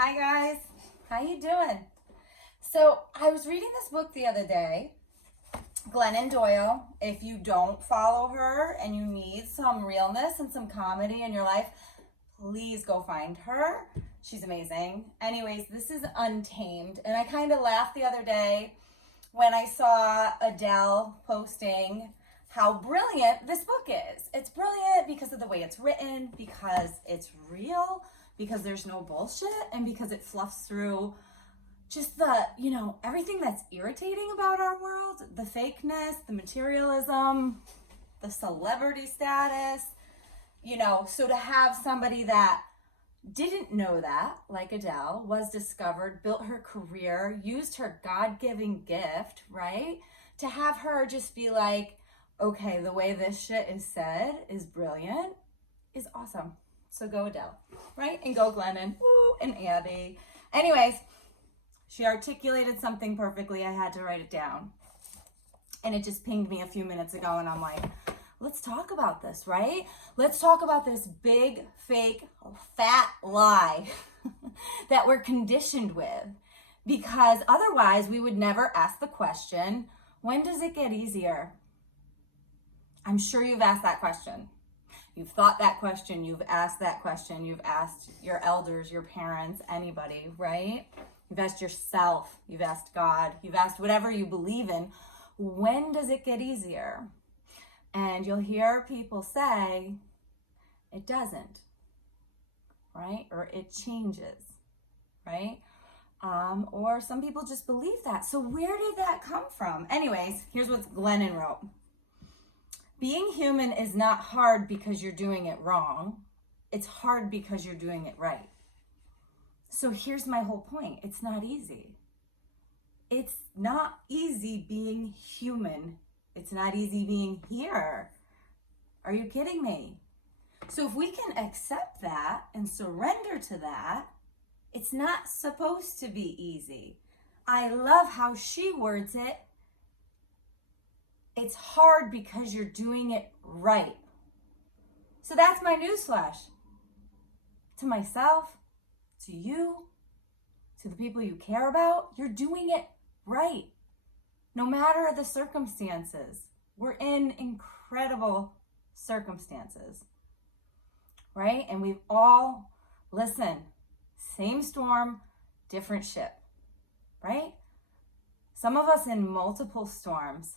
Hi guys, how you doing? So I was reading this book the other day, Glennon Doyle. If you don't follow her and you need some realness and some comedy in your life, please go find her. She's amazing. Anyways, this is Untamed, and I kind of laughed the other day when I saw Adele posting how brilliant this book is. It's brilliant because of the way it's written, because it's real, because there's no bullshit, and because it fluffs through just everything that's irritating about our world, the fakeness, the materialism, the celebrity status, so to have somebody that didn't know that, like Adele, was discovered, built her career, used her God-given gift, right? To have her just be like, okay, the way this shit is said is brilliant, is awesome. So go Adele, right? And go Glennon, woo, and Abby. Anyways, she articulated something perfectly. I had to write it down. And it just pinged me a few minutes ago, and I'm like, let's talk about this, right? Let's talk about this big, fake, fat lie that we're conditioned with. Because otherwise, we would never ask the question, when does it get easier? I'm sure you've asked that question. You've thought that question. You've asked that question. You've asked your elders, your parents, anybody, right? You've asked yourself. You've asked God. You've asked whatever you believe in. When does it get easier? And you'll hear people say, it doesn't, right? Or it changes, right? Or some people just believe that. So where did that come from? Anyways, here's what Glennon wrote. Being human is not hard because you're doing it wrong. It's hard because you're doing it right. So here's my whole point. It's not easy. It's not easy being human. It's not easy being here. Are you kidding me? So if we can accept that and surrender to that, it's not supposed to be easy. I love how she words it. It's hard because you're doing it right. So that's my newsflash. To myself, to you, to the people you care about, you're doing it right. No matter the circumstances. We're in incredible circumstances, right? And we've all, listen, same storm, different ship, right? Some of us in multiple storms,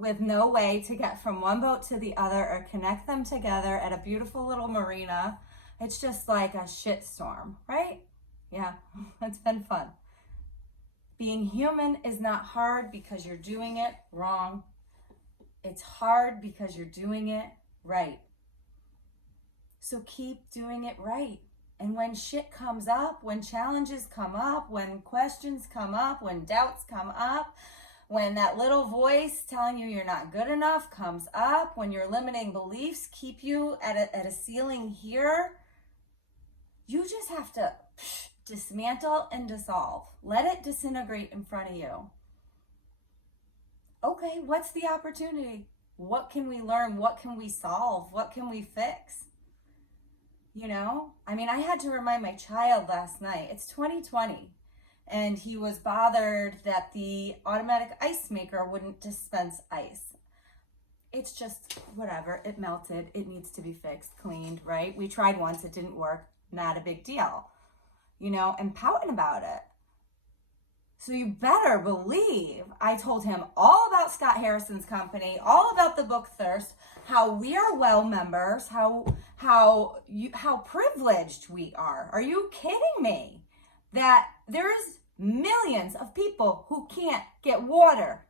with no way to get from one boat to the other or connect them together at a beautiful little marina. It's just like a shit storm, right? Yeah, it's been fun. Being human is not hard because you're doing it wrong. It's hard because you're doing it right. So keep doing it right. And when shit comes up, when challenges come up, when questions come up, when doubts come up, when that little voice telling you you're not good enough comes up, when your limiting beliefs keep you at a ceiling here, you just have to dismantle and dissolve. Let it disintegrate in front of you. Okay, what's the opportunity? What can we learn? What can we solve? What can we fix? I had to remind my child last night, it's 2020. And he was bothered that the automatic ice maker wouldn't dispense ice. It's just whatever, it melted, it needs to be fixed, cleaned, right? We tried once, it didn't work, not a big deal, and pouting about it. So you better believe I told him all about Scott Harrison's company, all about the book Thirst, how we are well members, how privileged we are. Are you kidding me? That there's millions of people who can't get water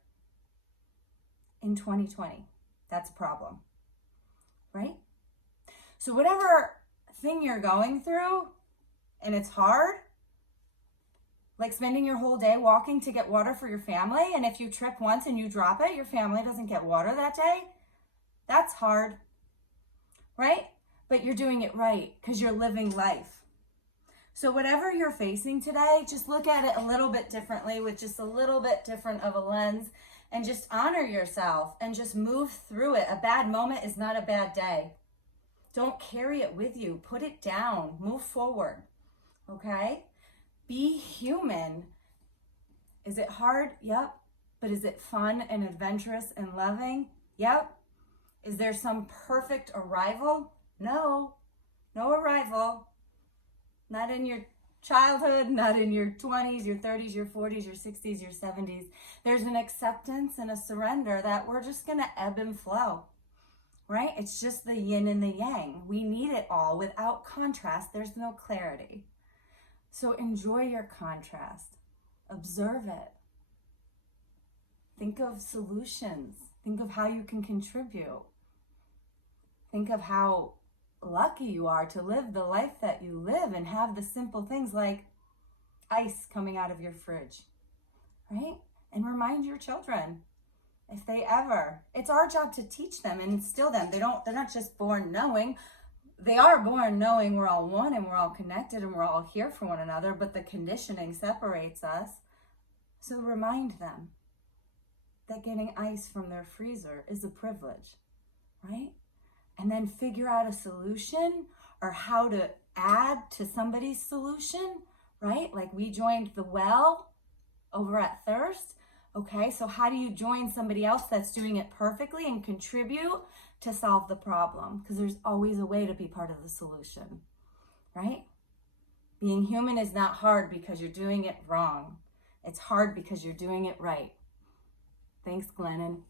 in 2020. That's a problem, right? So whatever thing you're going through, and it's hard, like spending your whole day walking to get water for your family, and if you trip once and you drop it, your family doesn't get water that day, that's hard, right? But you're doing it right because you're living life. So whatever you're facing today, just look at it a little bit differently with just a little bit different of a lens and just honor yourself and just move through it. A bad moment is not a bad day. Don't carry it with you. Put it down. Move forward. Okay? Be human. Is it hard? Yep. But is it fun and adventurous and loving? Yep. Is there some perfect arrival? No. No arrival. Not in your childhood, not in your 20s, your 30s, your 40s, your 60s, your 70s. There's an acceptance and a surrender that we're just going to ebb and flow, right? It's just the yin and the yang. We need it all. Without contrast, there's no clarity. So enjoy your contrast. Observe it. Think of solutions. Think of how you can contribute. Think of how lucky you are to live the life that you live and have the simple things like ice coming out of your fridge, right? And remind your children, if they ever, it's our job to teach them and instill them. They're not just born knowing. They are born knowing we're all one and we're all connected and we're all here for one another, but the conditioning separates us. So remind them that getting ice from their freezer is a privilege, right? And then figure out a solution or how to add to somebody's solution, right? Like we joined the well over at Thirst. Okay, so how do you join somebody else that's doing it perfectly and contribute to solve the problem? Because there's always a way to be part of the solution, right? Being human is not hard because you're doing it wrong. It's hard because you're doing it right. Thanks, Glennon.